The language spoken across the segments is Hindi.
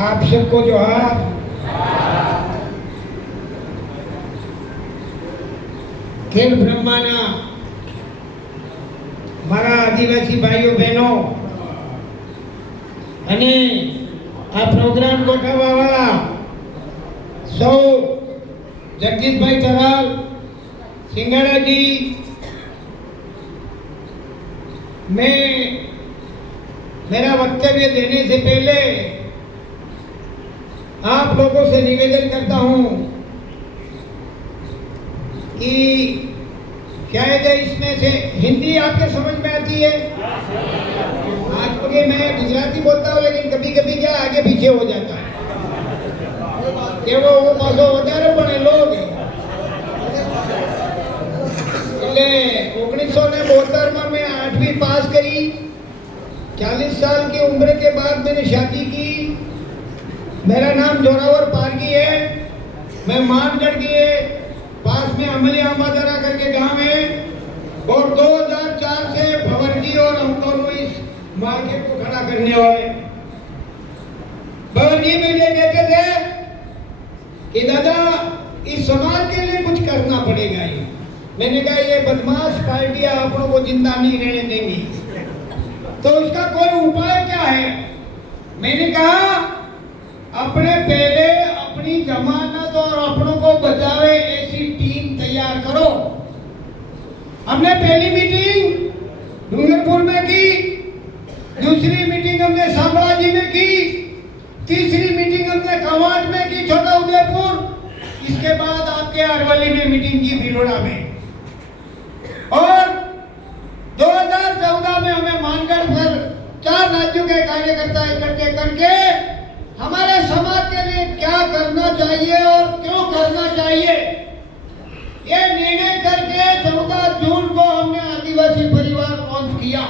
आप सबको जोहार। खेल ब्रह्माना મારા આદિવાસી ભાઈઓ બહેનો અને આ પ્રોગ્રામ ગોઠવવાવાળા સૌ જગદીશભાઈ તરાલ, સિંગાડાજી, मैं मेरा वक्तव्य देने से पहले आप लोगों से निवेदन करता हूं कि शायद इसमें से हिंदी आपके समझ में आती है। आज क्योंकि मैं गुजराती बोलता हूँ लेकिन कभी कभी क्या आगे पीछे हो जाता है कि वो पासो વધારે પણ लोग એટલે 1972 में मैं 8वीं पास करी। 40 साल की उम्र के बाद मैंने शादी की। मेरा नाम जोरावर पारगी है। मैं मानगढ़ के पास में अमली आमादरा करके गांव है और 2004 से भंवर जी और हम दोनों इस मार्केट को खड़ा करने वाले। भंवर जी मुझे कहते थे कि दादा इस समाज के लिए कुछ करना पड़ेगा। ये मैंने कहा ये बदमाश पार्टियां अपनों को जिंदा नहीं रहने देंगी, तो इसका कोई उपाय क्या है। मैंने कहा अपने पहले अपनी जमानत और अपनों को बचावे ऐसी टीम तैयार करो। हमने पहली मीटिंग डूंगरपुर में की, दूसरी मीटिंग हमने शामलाजी में की, तीसरी मीटिंग हमने कवाट में की, छोटा उदयपुर, इसके बाद आपके अरवली में मीटिंग की भिलोड़ा में, और 2014 में हमें मानगढ़ पर 4 राज्यों के कार्यकर्ता इकट्ठे करके हमारे समाज के लिए क्या करना चाहिए और क्यों करना चाहिए ये निर्णय करके 14 जून को हमने आदिवासी परिवार लॉन्च किया।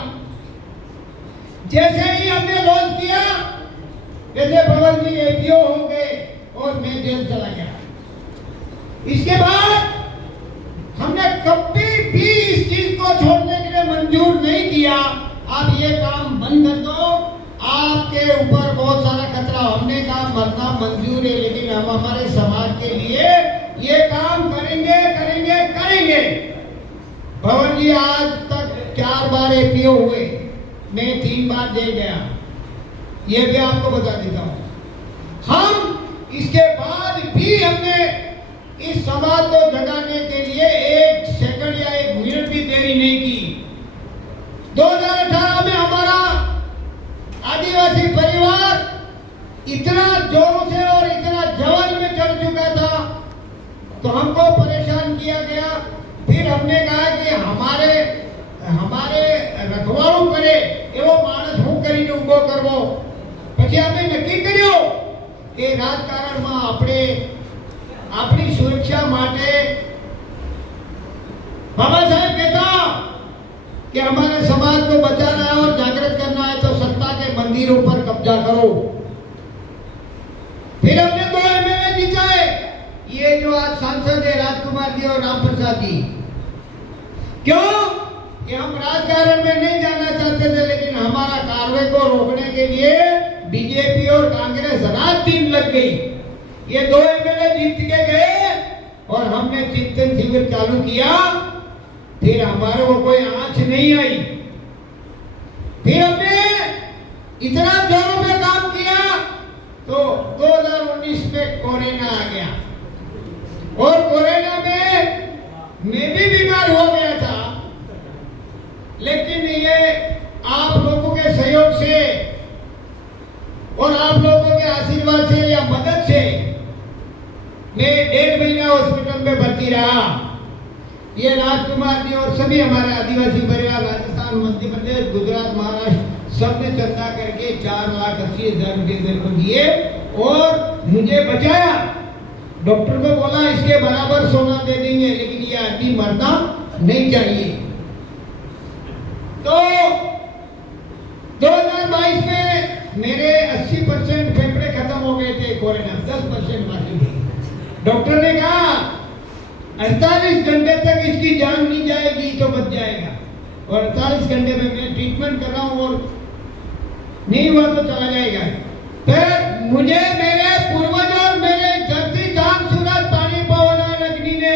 जैसे ही हमने लॉन्च किया जैसे भंवर जी एपीओ हो गए और मैं जेल चला गया। इसके बाद हमने कभी भी इस चीज को छोड़ने के लिए मंजूर नहीं किया। आप ये काम बंद कर दो, आपके ऊपर बहुत सारा खतरा। हमने कहा मरना मंजूर है लेकिन हम हमारे समाज के लिए ये काम करेंगे करेंगे करेंगे। भंवर जी आज तक 4 बार एपीओ हुए, मैं 3 बार जेल गया, ये भी आपको बता देता हूँ। हम इसके बाद भी हमने इस समाज को जगाने के लिए 1 सेकंड या 1 मिनट भी देरी नहीं की। 2018 में हमारा आदिवासी परिवार इतना जोरों से और इतना जवान में चढ़ चुका था तो हमको परेशान किया गया। फिर हमने कहा कि हमारे रखवाड़ू करे एवो मानस हूँ કરીને उभो करवो। પછી અમે નક્કી કર્યું કે રાજકારણમાં આપણે આપણી સુરક્ષા માટે बाबा साहेब कहता कि हमारे समाज को बचाना है और जागृत करना है तो सत्ता के मंदिरों पर कब्जा करो। फिर हमने 2 एमएलए जीताए, ये जो आज सांसद है राजकुमार जी और राम प्रसाद जी। क्यों कि हम राजकारण में नहीं जाना चाहते थे लेकिन हमारा कार्रवाई को रोकने के लिए बीजेपी और कांग्रेस रात दिन लग गई। ये 2 एमएलए जीत के गए और हमने चिंतन शिविर चालू किया। फिर हमारे को कोई आंच नहीं आई। फिर हमने इतना जोरों पे काम किया तो 2019 में कोरोना आ गया और कोरोना में मैं भी बीमार हो गया था, लेकिन ये आप लोगों के सहयोग से और आप लोगों के आशीर्वाद से या मदद से मैं 1.5 महीना हॉस्पिटल में भर्ती रहा। ये राजकुमार जी और सभी हमारे आदिवासी परिवार राजस्थान, मध्य प्रदेश, गुजरात, महाराष्ट्र सबने चंदा करके 4,80,000 रुपये मेरे को दिए और मुझे बचाया। डॉक्टर को बोला इसके बराबर सोना दे देंगे लेकिन ये आदमी मरना नहीं चाहिए। तो 2022 में मेरे 80% फेफड़े खत्म हो गए थे, कोरोना 10% बाकी थे। डॉक्टर ने कहा 48 घंटे तक इसकी जान नहीं जाएगी तो बच जाएगा, और 48 घंटे में मैं ट्रीटमेंट कर रहा हूँ और नहीं हुआ तो चला जाएगा। फिर मुझे मेरे पूर्वज और मेरे धरती चांद सूरज पानी पवन और अग्नि ने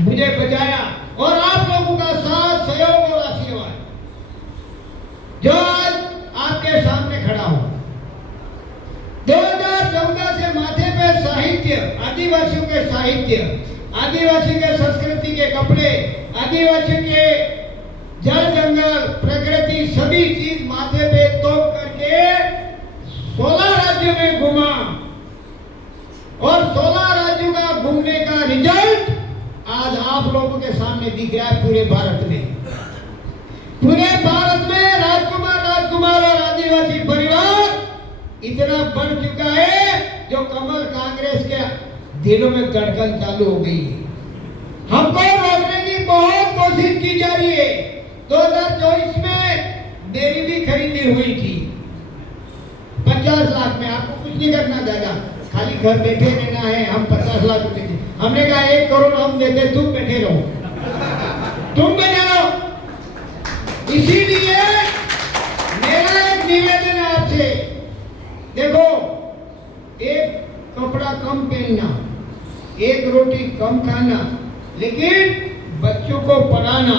मुझे बचाया, और आप लोगों का साथ सहयोग और आशीर्वाद जो आज आपके सामने खड़ा हूं। 2014 से माथे पे साहित्य, आदिवासियों के साहित्य, आदिवासी के संस्कृति के कपड़े, आदिवासी के जल जंगल प्रकृति सभी चीज माथे पे तोप करके 16 राज्यों में घूमा, और 16 राज्यों का घूमने का रिजल्ट आज आप लोगों के सामने दिख रहा है। पूरे भारत में, पूरे भारत में राजकुमार और आदिवासी परिवार इतना बढ़ चुका है जो कमल कांग्रेस के दिलों में धड़कन चालू हो गई है। हमको रोकने की बहुत कोशिश की जा रही है। 2024 में मेरी भी खरीदी हुई थी 50 लाख में। आपको कुछ नहीं करना दादा, खाली घर बैठे रहना है। हम 50 लाख रुपए थे, हमने कहा 1 करोड़ हम देते, तुम बैठे रहो, तुम बैठे रहो। इसीलिए मेरा एक निवेदन है आपसे, देखो, एक कपड़ा कम पहनना, एक रोटी कम खाना, लेकिन बच्चों को पढ़ाना,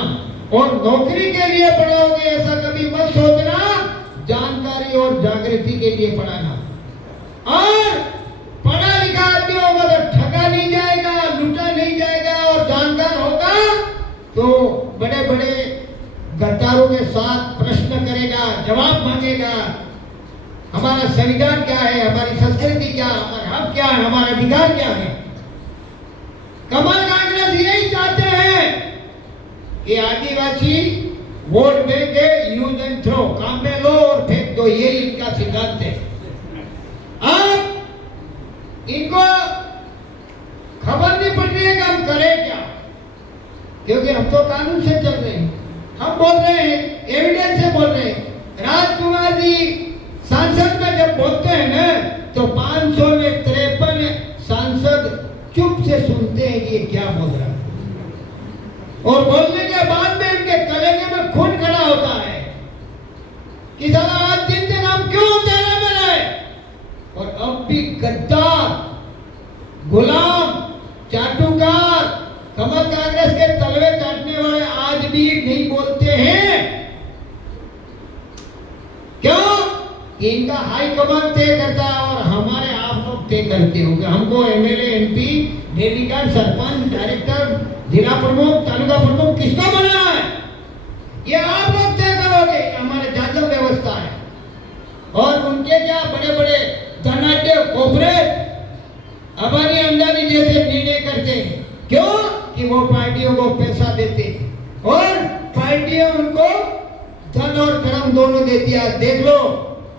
और नौकरी के लिए पढ़ाओगे ऐसा कभी मत सोचना, जानकारी और जागृति के लिए पढ़ाना। और पढ़ा लिखा आदमी होगा तो ठगा नहीं जाएगा, लूटा नहीं जाएगा, और जानकार होगा तो बड़े बड़े गद्दारों के साथ प्रश्न करेगा, जवाब मांगेगा। हमारा संविधान क्या है, हमारी संस्कृति क्या, हमारा हक क्या है, हमारा अधिकार क्या है। कमल कांग्रेस यही चाहते हैं कि आदिवासी वोट बैंक है, यूज एंड थ्रो, काम में लो और फेंक दो, ये इनका सिद्धांत है। अब इनको खबर नहीं पड़ रही है कि हम करें क्या, क्योंकि हम तो कानून से चल रहे हैं। हम बोल रहे हैं, एविडेंस से बोल रहे हैं। राजकुमार जी सांसद में जब बोलते हैं ना, तो 553 सांसद चुप से सुनते हैं कि ये क्या बोल रहा है, और बोलने के बाद में इनके कलेजे में खून खड़ा होता है कि साला आज दिन दिन हम क्यों अंधेरे में रहे। और अब भी गद्दार, गुलाम, चाटुकार, कमल कांग्रेस के तलवे चाटने वाले आज भी नहीं बोलते हैं। क्यों? इनका हाई कमान तय करता है, और हमारे आप लोग तय करते हो कि हमको MLA, MP, delegate, sarpanch, director, जिला प्रमुख, तालुका प्रमुख किसको बनाना है, ये आप लोग तय करोगे। हमारे जाजल व्यवस्था है। और उनके क्या बड़े बड़े धनाढ्य कॉर्पोरेट अबानी अंबानी जैसे निर्णय करते हैं। क्यों? कि वो पार्टियों को पैसा देते और पार्टियां उनको धन और कर्म दोनों देती है। देख लो,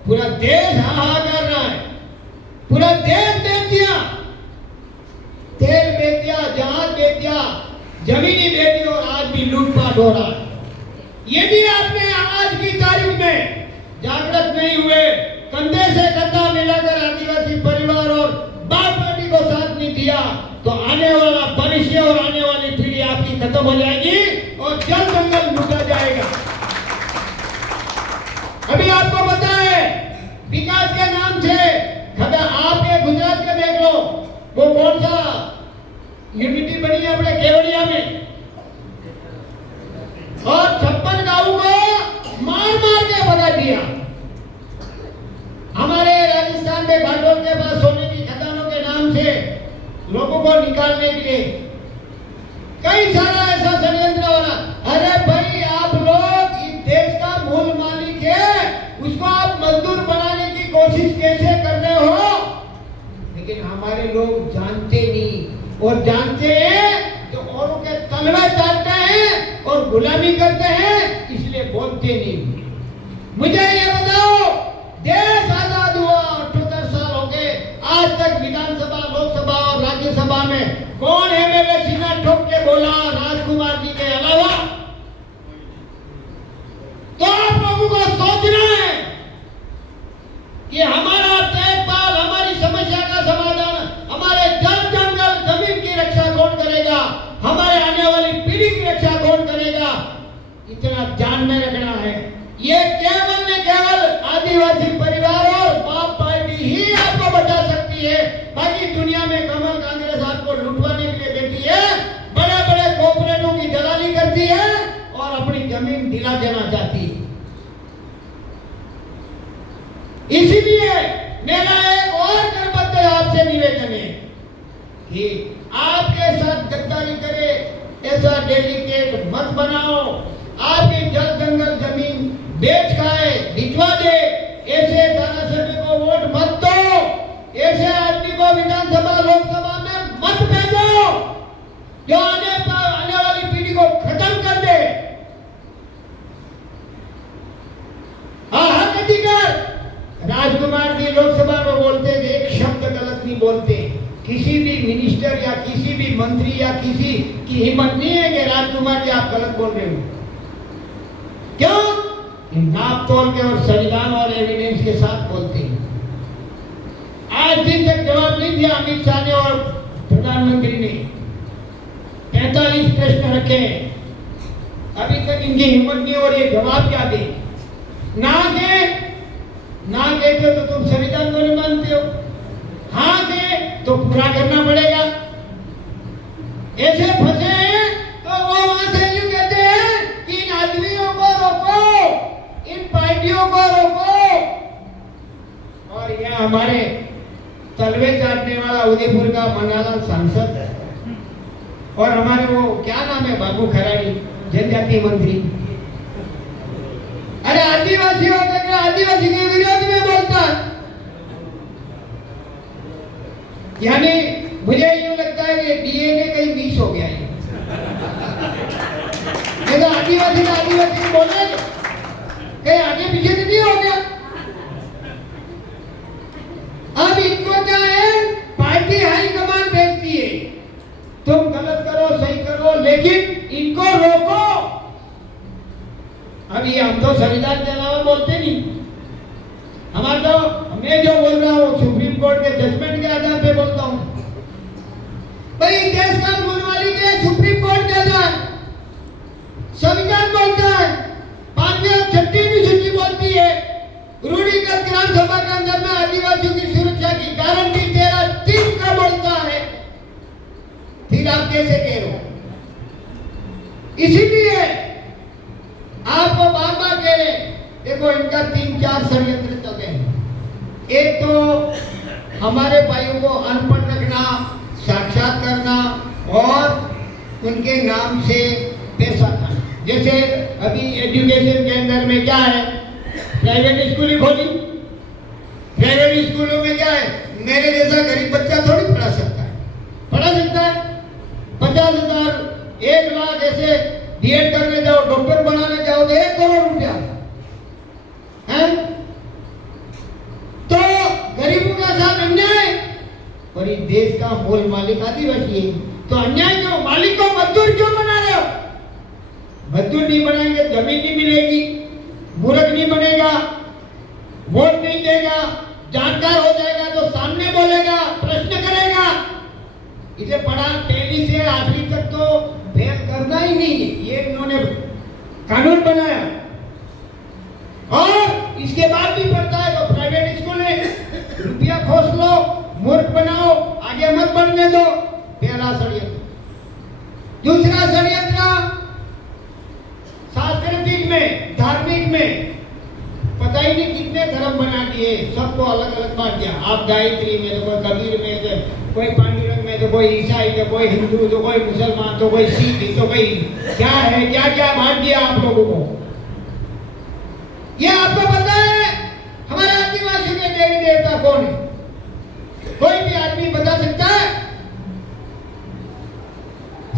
पूरा देश हाहाकार रहा है, पूरा देश बेच दिया, तेल बेच दिया, जहाज बेच दिया, जमीनी बेच दी, और आज भी लूटपाट हो रहा है। ये भी आपने आज की तारीख में जागृत नहीं हुए, कंधे से कंधा मिलाकर आदिवासी परिवार और बाप पार्टी को साथ नहीं दिया, तो आने वाला भविष्य और आने वाली पीढ़ी आपकी खत्म हो जाएगी और जल जंगल लूटा जाएगा। अभी आपको पता है, विकास के नाम से आप ये गुजरात के देख लो, वो कौन सा यूनिटी बनी है अपने केवड़िया में, और 56 गांवों को मार मार के भगा दिया। हमारे राजस्थान में भाटोल के पास सोने की खदानों के नाम से लोगों को निकालने के लिए कई सारा ऐसा षड्यंत्र हो रहा। अरे भाई, आप लोग इस देश का मूल मालिक है, उसको आप मजदूर बनाने की कोशिश कैसे कर रहे हो? लेकिन हमारे लोग जानते नहीं, और जानते हैं तो औरों के तलवे चाटते हैं और गुलामी करते हैं, इसलिए बोलते नहीं। मुझे ये बताओ, देश आजाद हुआ 78 साल हो गए, आज तक विधानसभा, लोकसभा और राज्यसभा में कौन एमएलए सीना ठोक के बोला राजकुमार जी के अलावा? तो आप लोगों को सोचना है कि हमारा देखभाल, हमारी समस्या का समाधान, हमारे जल जंगल जमीन की रक्षा कौन करेगा, हमारे आने वाली पीढ़ी की रक्षा कौन करेगा, इतना ध्यान में रखना है। ये केवल न केवल आदिवासी परिवार और बाप पार्टी ही आपको बचा मेरा एक और कर्तव्य आपसे निवेदन है कि आपके साथ गद्दारी करे ऐसा डेलीकेट मत बनाओ। आपकी जल जंगल जमीन बेच खाए भिजवा दे ऐसे धारासभ्य को वोट मत दो। ऐसे आदमी को विधानसभा लोकसभा में मत भेजो जो आने वाली पीढ़ी को खत्म कर दे। हाँ अधिकार राजकुमार जी लोकसभा में बोलते थे, एक शब्द गलत नहीं बोलते। किसी भी मिनिस्टर या किसी भी मंत्री या किसी की हिम्मत नहीं है कि राजकुमार जी आप गलत बोल रहे हो। क्यों? नाप तोल के और संविधान और एविडेंस के साथ बोलते हैं। आज दिन तक जवाब नहीं दिया अमित शाह ने और प्रधानमंत्री ने। 45 प्रश्न रखे, अभी तक इनकी हिम्मत नहीं हो रही है जवाब क्या दे। ना कहते तो तुम संविधान को नहीं मानते हो, हाँ दे तो पूरा करना पड़ेगा। ऐसे फंसे हैं तो वो वहां से यूं कहते हैं कि इन आदमियों को रोको, इन पार्टियों को रोको। और यह हमारे तलवे चाटने वाला उदयपुर का मनालाल सांसद है और हमारे वो क्या नाम है बाबू खराड़ी जनजातीय मंत्री। अरे आदिवासी होकर के आदिवासी के विरोध में बोलता है। यानी मुझे यूं लगता है कि डीएनए कहीं मिस हो गया है। तो आदिवासी बोले कहीं आगे पीछे तो नहीं हो गया। अब इनको क्या है, पार्टी हाईकमान भेजती है तुम गलत करो सही करो लेकिन इनको रोको। अभी हम तो संविधान के अलावा बोलते नहीं। हमारा तो मैं जो बोल रहा हूँ सुप्रीम कोर्ट के जजमेंट के आधार पे बोलता हूँ। भाई देश का मूल मालिक है सुप्रीम कोर्ट के आधार, संविधान बोलता है। 5वीं और छठवीं सूची बोलती है रूढ़िगत ग्राम सभा के अंदर में आदिवासियों की सुरक्षा की गारंटी 13(3) का बोलता है। फिर आप कैसे कह रहे हो? इसीलिए आपको बार बार कह रहे देखो इनका 3-4 षड्यंत्र चल रहे हैं। एक तो हमारे भाइयों को अनपढ़ रखना, साक्षात करना और उनके नाम से पैसा खाना। जैसे अभी एजुकेशन के अंदर में क्या है, प्राइवेट स्कूल ही खोली। प्राइवेट स्कूलों में क्या है, मेरे जैसा गरीब बच्चा थोड़ी पढ़ा सकता है। 50,000 1 लाख ऐसे बीएड करने जाओ, डॉक्टर बनाने जाओ तो 1 करोड़ रुपया है। तो गरीबों का साथ अन्याय। और इस देश का मूल मालिक आदिवासी है तो अन्याय क्यों? मालिक को मजदूर क्यों बना रहे हो? मजदूर नहीं बनाएंगे जमीन नहीं मिलेगी, मूर्ख नहीं बनेगा, वोट नहीं देगा, जानकार हो जाएगा तो सामने बोलेगा, प्रश्न करेगा। इसे पढ़ा पहली से आखिरी तक तो फेल करना ही नहीं है, ये इन्होंने कानून बनाया। और इसके बाद भी पढ़ता है तो प्राइवेट स्कूल है, रुपया खोस लो, मूर्ख बनाओ, आगे मत बढ़ने दो। पहला षड्यंत्र। दूसरा षड्यंत्र सांस्कृतिक में, धार्मिक में पता ही नहीं कितने धर्म बना दिए, सबको अलग अलग बांट दिया। आप गायत्री में तो कोई कबीर में तो कोई पांडुरंग में तो कोई ईसाई तो कोई हिंदू तो कोई मुसलमान तो कोई सिख तो कोई क्या है, क्या क्या बांट दिया आप लोगों को। ये आपको पता है हमारे आदिवासी के देवी देवता कौन है? कोई भी आदमी बता सकता है?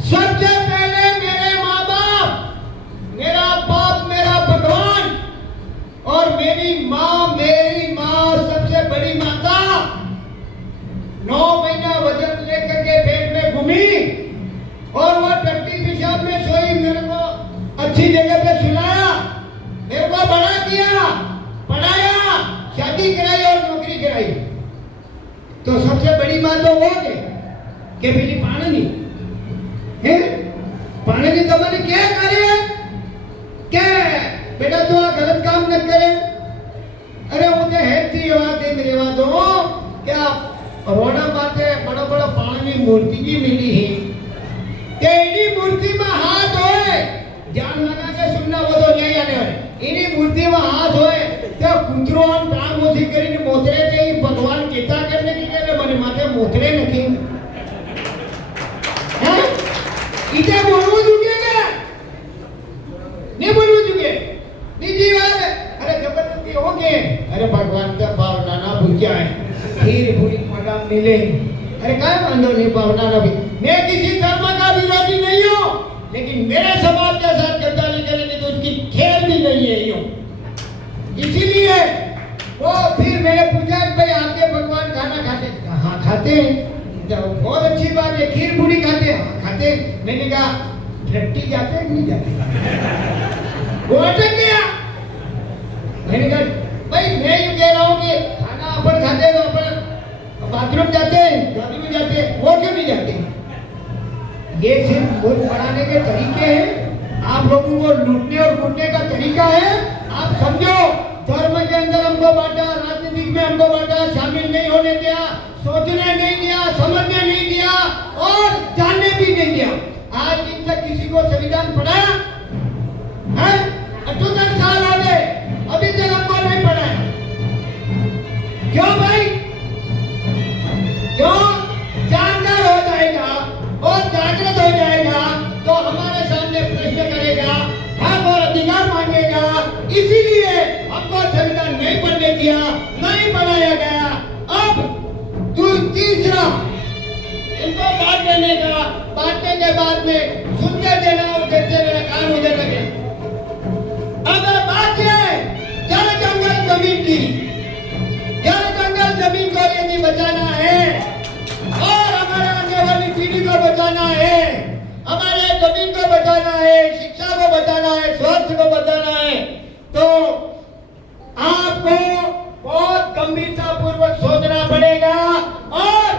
सबसे पहले मेरे माँ बाप, मेरा बाप मेरा भगवान और मेरी माँ सबसे बड़ी माता 9 महीना वजन लेकर के पेट में घूमी और वो टट्टी पेशाब में सोई, मेरे को अच्छी जगह पे सुलाया, मेरे को बड़ा किया, पढ़ाया, शादी कराई और नौकरी कराई। तो सबसे बड़ी माँ तो वो है कि पेली पाणनी है। पाणनी तुम्हारे क्या करे क्या बेटा तो गलत काम न करे। अरे उन्हें हेती रेवा दो क्या रोड़ा बाते बड़ा बड़ा पाणनी मूर्ति की मिली है कि इन्हीं मूर्ति में हाथ होए, ध्यान लगा के सुनना वो तो नहीं आने वाले। इन्हीं मूर्ति में हाथ होए तो कुंतरों प्राण मोती करीने मोतरे के ही भगवान खीर पूरी पड़ा मिले। अरे काय वांधो नहीं पावना रवि, मैं किसी धर्म का विरोधी नहीं हूँ, लेकिन मेरे समाज के साथ गद्दारी करेंगे तो उसकी खेल भी नहीं है यूं। इसीलिए वो फिर मैंने पूछा कि भाई आपके भगवान खाना खाते? हाँ खाते हैं। तो बहुत अच्छी बात है, खीर पूरी खाते हैं? हाँ खाते हैं। मैंने कहा रट्टी जाते हैं नहीं जाते? वो अटक गया। मैंने कहा भाई मैं यूँ कह रहा हूँ कि खाना अपन खाते हैं तो अपन बाथरूम जाते हैं, गाड़ी में जाते हैं, वो क्यों नहीं जाते? ये सिर्फ वोट बढ़ाने के तरीके हैं, आप लोगों को लूटने और लूटने का तरीका है। आप समझो, धर्म के अंदर हमको बांटा, राजनीतिक में हमको बांटा, शामिल नहीं होने दिया, सोचने नहीं दिया, समझने नहीं दिया और जानने भी नहीं दिया। आज दिन तक किसी को संविधान पढ़ाया है? 78 साल हो गए, अभी तक हमको नहीं पढ़ाया। क्यों भाई? क्यों? जानकार हो जाएगा और जागृत हो जाएगा तो हमारे सामने प्रश्न करेगा, हक और अधिकार मांगेगा। इसीलिए हमको संविधान नहीं पढ़ने दिया, नहीं पढ़ाया गया। अब तीसरा इनको बांट देने का, बांटने के बाद में सुनते देना और देखते रहना, काम हो जाएगा। अगर बात है जल जंगल जमीन की, जल जंगल जमीन को यदि बचाना है और हमारे आने वाली पीढ़ी को बचाना है, हमारे जमीन को बचाना है, शिक्षा को बचाना है, स्वास्थ्य को बचाना है, तो आपको बहुत गंभीरता पूर्वक सोचना पड़ेगा। और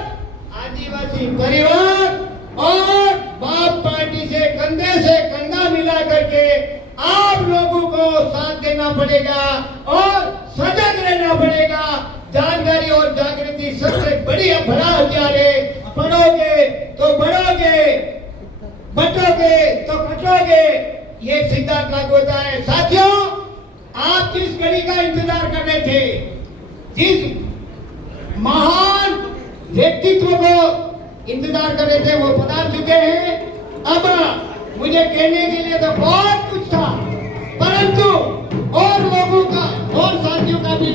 आदिवासी परिवार और बाप पार्टी से कंधा मिला करके आप लोगों को साथ देना पड़ेगा और सजग रहना पड़ेगा। जानकारी और जागृति सबसे बड़ा हथियार है। पढ़ोगे तो बढ़ोगे, बटोगे तो कटोगे, ये सिद्धांत लागू होता है। साथियों, आप जिस घड़ी का इंतजार कर रहे थे, जिस महान व्यक्तित्व को इंतजार कर रहे थे, वो पधार चुके हैं। अब मुझे कहने के लिए तो बहुत कुछ था, परंतु और लोगों का और साथियों का भी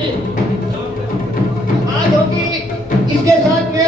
बात होगी। इसके साथ में